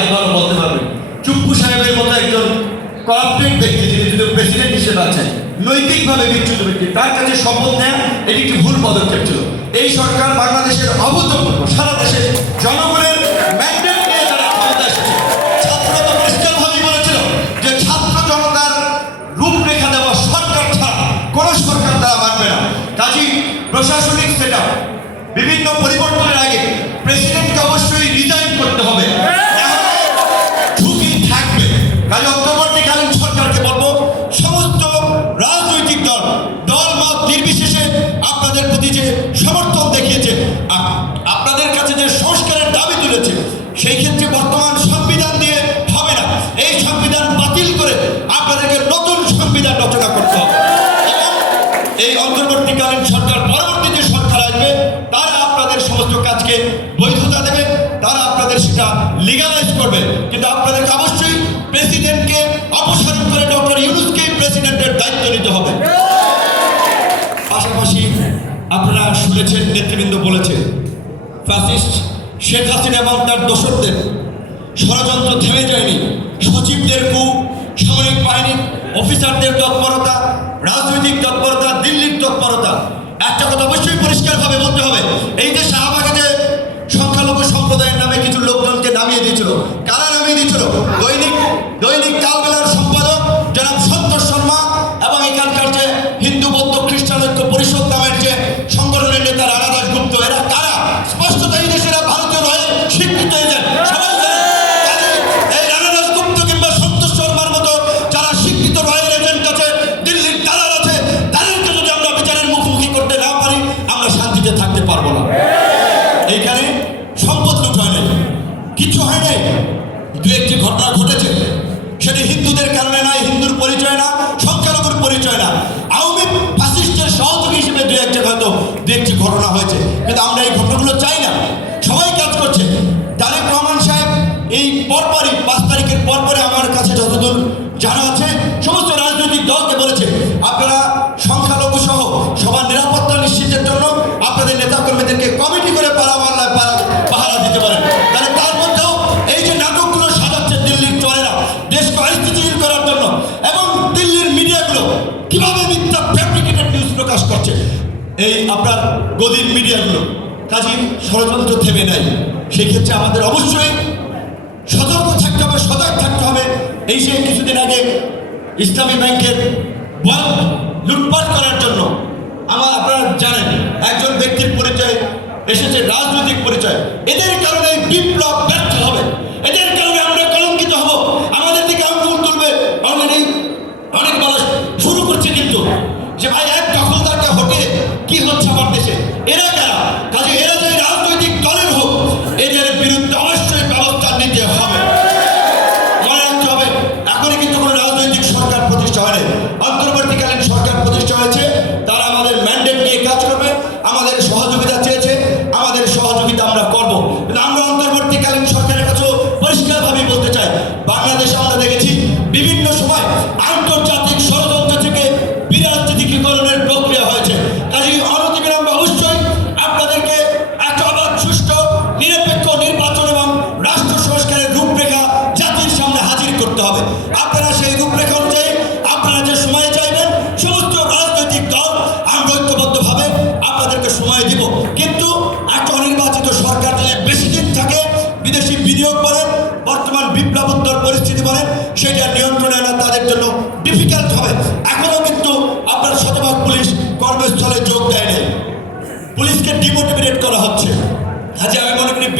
ভাই ভালো বলতে পারবেন। চুপ্পু সাহেবের মতো একজন করাপ্টেড ব্যক্তি যিনি যদি প্রেসিডেন্ট হিসেবে আছেন, নৈতিকভাবে বিচ্যুত ব্যক্তি, তার কাছে শপথ নেওয়া এটি একটি ভুল পদক্ষেপ ছিল। এই সরকার বাংলাদেশের অভূতপূর্ব, সারা দেশের জনগণের ম্যান্ডেট নিয়ে বলেছিল যে ছাত্র জনতার রূপরেখা দেওয়া সরকার ছাড়া কোনো সরকার তারা না। কাজী প্রশাসনিক সেট বিভিন্ন পরিবর্তনের আগে প্রেসিডেন্টের দায়িত্ব নিতে হবে। পাশাপাশি আপনারা শুনেছেন, নেতৃবৃন্দ বলেছে ফ্যাসিস্ট শেখ হাসিনা এবং তার দোসরদের ষড়যন্ত্র থেমে যায়নি। সচিবদের কু, সামরিক বাহিনী অফিসারদের তৎপরতা, রাজনৈতিক তৎপরতা, দিল্লির তৎপরতা, একটা কথা অবশ্যই পরিষ্কারভাবে বলতে হবে, এই যে শাহবাগে সংখ্যালঘু সম্প্রদায়ের নামে কিছু লোকজনকে নামিয়ে দিয়েছিল, কারা নামিয়ে দিয়েছিল? দৈনিক দৈনিক কালবেলার হিন্দুদের কারণে নয় হিন্দুর পরিচয় না, সংখ্যালঘুর পরিচয় না। আওয়ামী ফাসিস্টের সহযোগী হিসেবে দু একটা হয়তো দু একটি ঘটনা হয়েছে, কিন্তু আমরা এই ঘটনাগুলো চাই না। সবাই কাজ করছে। তারেক রহমান সাহেব এই পরপরই, পাঁচ তারিখের পরপরে আমার কাছে যতদূর জানা আছে, সমস্ত এই আপনার গদির মিডিয়াগুলো। কাজী ষড়যন্ত্র থেমে নাই। সেই ক্ষেত্রে আমাদের অবশ্যই সতর্ক থাকতে হবে সজাগ থাকতে হবে। এই যে কিছুদিন আগে ইসলামী ব্যাংকের বল লুটপাট করার জন্য আমার আপনারা জানেন, একজন ব্যক্তির পরিচয় এসেছে, রাজনৈতিক পরিচয়। এদের কারণে বিপ্লব আমাদের সহযোগিতা চেয়েছে আমাদের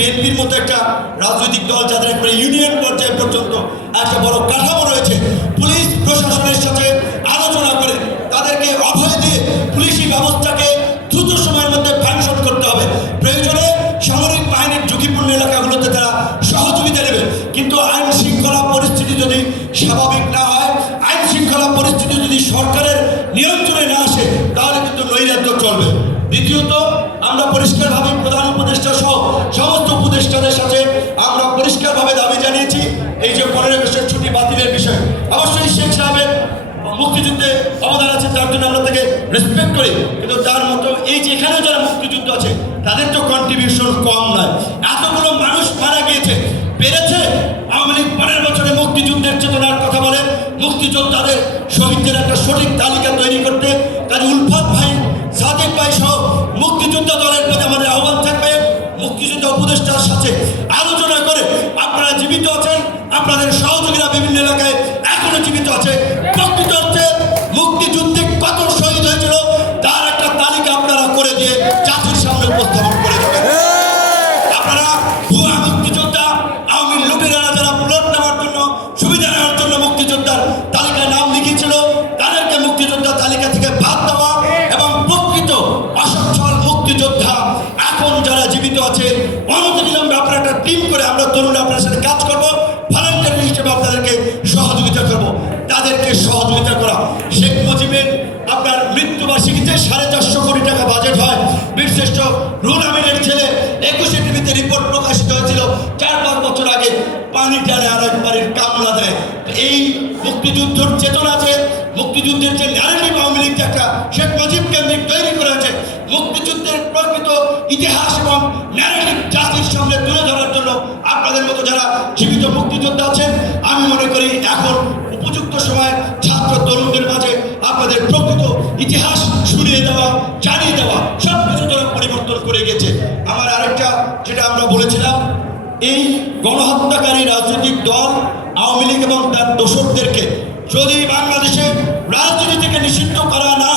বিএনপির মতো একটা রাজনৈতিক দল যাদের একবারে ইউনিয়ন পর্যায়ে পর্যন্ত একটা বড় কাঠামো রয়েছে, পুলিশ প্রশাসনের সাথে আলোচনা করে তাদেরকে অভয় দিয়ে পুলিশি ব্যবস্থাকে দ্রুত সময়ের মধ্যে ফ্যাংশন করতে হবে। প্রয়োজনে সামরিক বাহিনীর ঝুঁকিপূর্ণ এলাকাগুলোতে তারা সহযোগিতা নেবে। কিন্তু আইন শৃঙ্খলা পরিস্থিতি যদি স্বাভাবিক না হয়, আইন শৃঙ্খলা পরিস্থিতি যদি সরকারের নিয়ন্ত্রণে না আসে, তাহলে কিন্তু নৈরাজ্য চলবে। দ্বিতীয়ত, আমরা পরিষ্কারভাবে পনেরো বাতিলের বিষয়। অবশ্যই শেখ সাহেবের মুক্তিযুদ্ধে অবদান আছে, তার জন্য আমরা তাকে রেসপেক্ট করি। কিন্তু তার মতো এই যে এখানে যারা মুক্তিযুদ্ধ আছে, তাদের তো কন্ট্রিবিউশন কম নয়। এতগুলো মানুষ মারা গিয়েছে, পেরেছে, আওয়ামী লীগ পরের বছরে মুক্তিযুদ্ধের চেতনার কথা বলে, মুক্তিযোদ্ধাদের শহীদদের একটা সঠিক তালিকা তৈরি করতে। কাজে উলফাত ভাই, সাদেক ভাই সহ মুক্তিযোদ্ধা দলের প্রতি আমাদের আহ্বান থাকবে। মুক্তিযুদ্ধ উপদেষ্টার আপনাদের সহযোগীরা বিভিন্ন এলাকায় এখনও জীবিত আছে। প্রকৃত মুক্তিযুদ্ধে কত শহীদ হয়েছিল তার একটা তালিকা আপনারা করে দিয়ে জাতির সামনে উপস্থাপন করে দেবেন। আপনারা ভুয়া মুক্তিযোদ্ধা, আওয়ামী লুটেরারা যারা প্লট নেওয়ার জন্য, সুবিধা নেওয়ার জন্য মুক্তিযোদ্ধার তালিকায় নাম লিখিয়েছিল, তাদেরকে মুক্তিযোদ্ধা তালিকা থেকে বাদ দেওয়া এবং প্রকৃত অসচ্ছল মুক্তিযোদ্ধা এখন যারা জীবিত আছে, অনতিবিলম্বে আপনারা একটা টিম করে আমরা তরুণ আপনার সাথে কাজ করব ভলান্টারি হিসেবে আপনাদেরকে সহযোগিতা করব তাদেরকে সহযোগিতা করা। শেখ মুজিবের আপনার মৃত্যুবার্ষিকীতে সাড়ে চারশো কোটি টাকা বাজেট হয়। বীরশ্রেষ্ঠ রুল আমিনের ছেলে একুশে টিভিতে রিপোর্ট প্রকাশিত হয়েছিল। চার পাঁচ বছর আগে পানি টানে আর একবারের কামলা দেয়। এই মুক্তিযুদ্ধর চেতনা আছে মুক্তিযুদ্ধের যে ন্যারেটিভ আওয়ামী লীগ একটা শেখ মুজিব কেন্দ্রিক তৈরি করেছে, মুক্তিযুদ্ধের প্রকৃত ইতিহাস এবং ন্যারেটিভ জাতির সামনে তুলে ধরার জন্য আপনাদের মতো যারা জীবিত মুক্তিযোদ্ধা আছেন, আমি মনে করি এখন আপনাদের প্রকৃত ইতিহাস শুনিয়ে দেওয়া, জানিয়ে দেওয়া সব কিছু তারা পরিবর্তন করে গেছে। আমার আরেকটা, যেটা আমরা বলেছিলাম, এই গণহত্যাকারী রাজনৈতিক দল আওয়ামী লীগ এবং তার দোষকদেরকে যদি বাংলাদেশে রাজনীতি থেকে নিষিদ্ধ করা না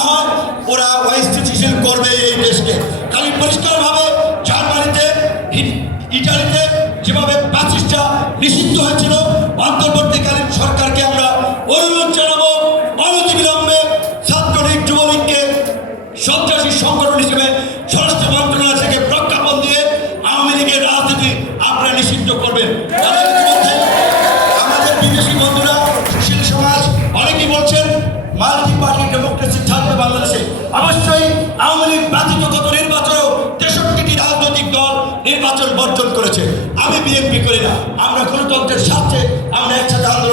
বলছেন মাল্টি পার্টি ডেমোক্রেসি থাকবে বাংলাদেশে। অবশ্যই আওয়ামী লীগ ব্যতীত গত নির্বাচনেও তেষট্টিটি রাজনৈতিক দল নির্বাচন বর্জন করেছে। আমি বিএনপি করি না, আমরা গণতন্ত্রের সাথে আমরা একসাথে আন্দোলন